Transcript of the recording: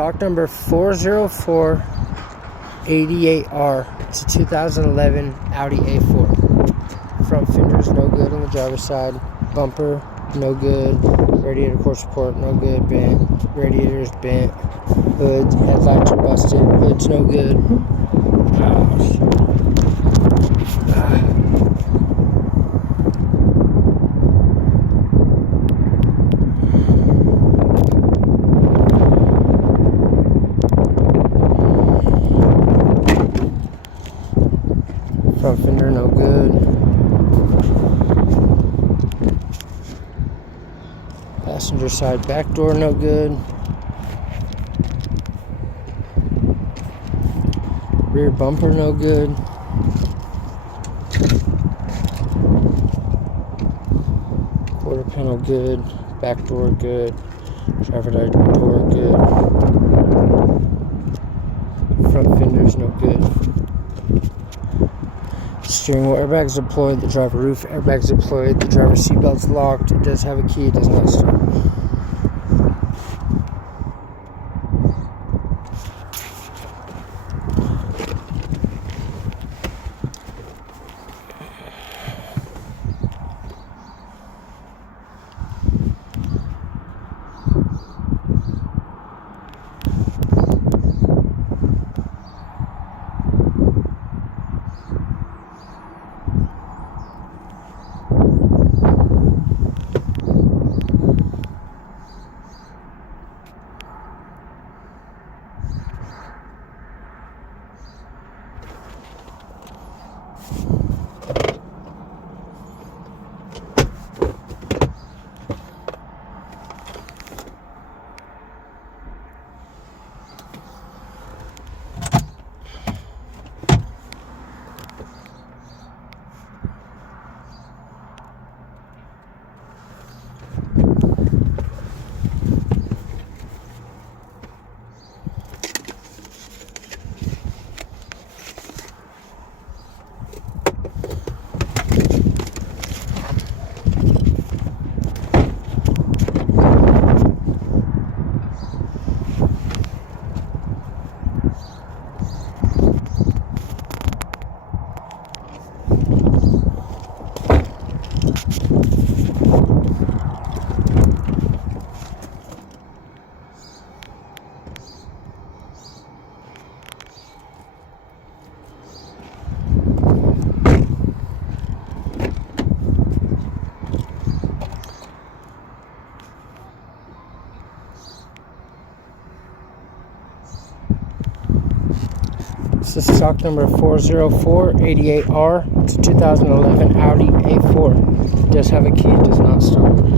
Stock number 40488R. It's a 2011 Audi A4. Front fender's no good on the driver's side. Bumper, no good. Radiator core support, no good. Bent. Radiator's bent. Hoods, headlights are busted. Hood's no good. Front fender, no good. Passenger side back door, no good. Rear bumper, no good. Quarter panel, good. Back door, good. Driver door, good. Front fender's no good. Steering wheel airbags deployed, the driver roof airbags deployed, the driver seatbelt's locked, it does have a key, it does not start. This is stock number 40488R. It's a 2011 Audi A4. It does have a key, it does not start.